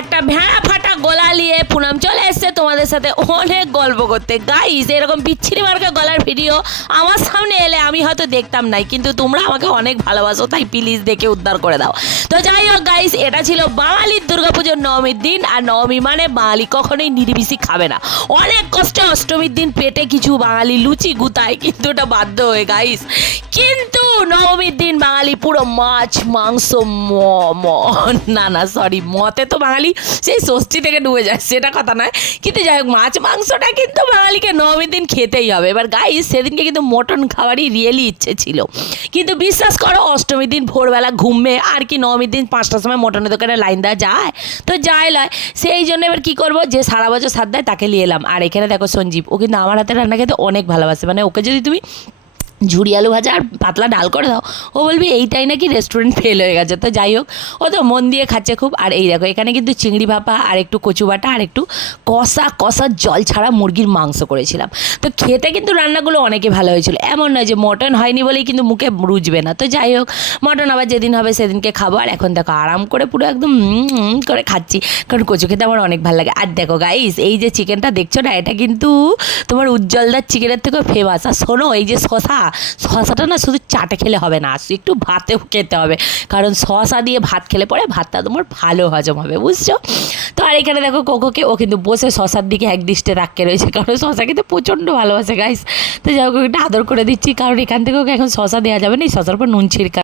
একটা ভেড়া ফাটা গলা নিয়ে পুনাম চলে এসছে তোমাদের সাথে অনেক গল্প করতে। গাইস এরকম বিচ্ছিরি মার্কা গলার ভিডিও আমার সামনে এলে আমি হয়তো দেখতাম নাই, কিন্তু তোমরা আমাকে অনেক ভালোবাসো, তাই প্লিজ দেখে উদ্ধার করে দাও। তো যাই হোক গাইস, এটা ছিল বাঙালির দুর্গাপুজোর নবমীর দিন। আর নবমী মানে বাঙালি কখনোই নিরামিষই খাবে না। অনেক কষ্টে অষ্টমীর দিন পেটে কিছু বাঙালি লুচি গুতায়, কিন্তু ওটা বাধ্য হয়ে গাইস। কিন্তু নবমীর দিন বাঙালি পুরো মাছ মাংস না সরি, মতে তো বাঙালি সেই ষষ্ঠী থেকে ডুবে যায়, সেটা কথা নয়, কিন্তু যাই হোক মাছ মাংসটা কিন্তু বাঙালিকে নবমীর দিন খেতেই হবে। এবার গাইস সেদিনকে কিন্তু মটন খাওয়ারই রিয়েলি ইচ্ছে ছিল, কিন্তু বিশ্বাস করো অষ্টমীর দিন ভোরবেলা ঘুমবে আর কি নবমীর দিন 5টার সময় মটনের দোকানে লাইন দেওয়া যায় তো যায় লয়। সেই জন্য এবার কী করবো, যে সারা বছর সাত দেয় তাকে নিয়ে এলাম। আর এখানে দেখো সঞ্জীব, ও কিন্তু আমার হাতে রান্না খেতে অনেক ভালোবাসে। মানে ওকে যদি তুমি ঝুড়ি আলু ভাজা আর পাতলা ডাল করে দাও, ও বলবি এইটাই নাকি রেস্টুরেন্ট ফেল হয়ে গেছে। তো যাই হোক, ও তো মন দিয়ে খাচ্ছে খুব। আর এই দেখো এখানে কিন্তু চিংড়ি ভাপা আর একটু কচু বাটা আর একটু কষা কষা জল ছাড়া মুরগির মাংস করেছিলাম। তো খেতে কিন্তু রান্নাগুলো অনেকে ভালো হয়েছিল, এমন নয় যে মটন হয়নি বলেই কিন্তু মুখে রুজবে না। তো যাই হোক, মটন আবার যেদিন হবে সেদিনকে খাবো। আর এখন দেখো আরাম করে পুরো একদম করে খাচ্ছি, কারণ কচু খেতে আমার অনেক ভালো লাগে। আর দেখো গাইস, এই যে চিকেনটা দেখছো না, এটা কিন্তু তোমার উজ্জ্বলদার চিকেনের থেকেও ফেমাস। আর শোনো, এই যে শশাটা না শুধু চাটে খেলে হবে না, একটু ভাতেও খেতে হবে, কারণ শশা দিয়ে ভাত খেলে পরে ভাতটা তোমার ভালো হজম হবে, বুঝছো? তো আর এখানে দেখো কোকোকে, ও কিন্তু বসে শশার দিকে এক দৃষ্টে রাখতে রয়েছে, কারণ শশা কিন্তু প্রচণ্ড ভালোবাসে গাইস। তো যাই হোক, একটা আদর করে দিচ্ছি, কারণ এখান থেকে ওকে এখন শশা দেওয়া যাবে না, এই শশার উপর নুন ছিড়কা।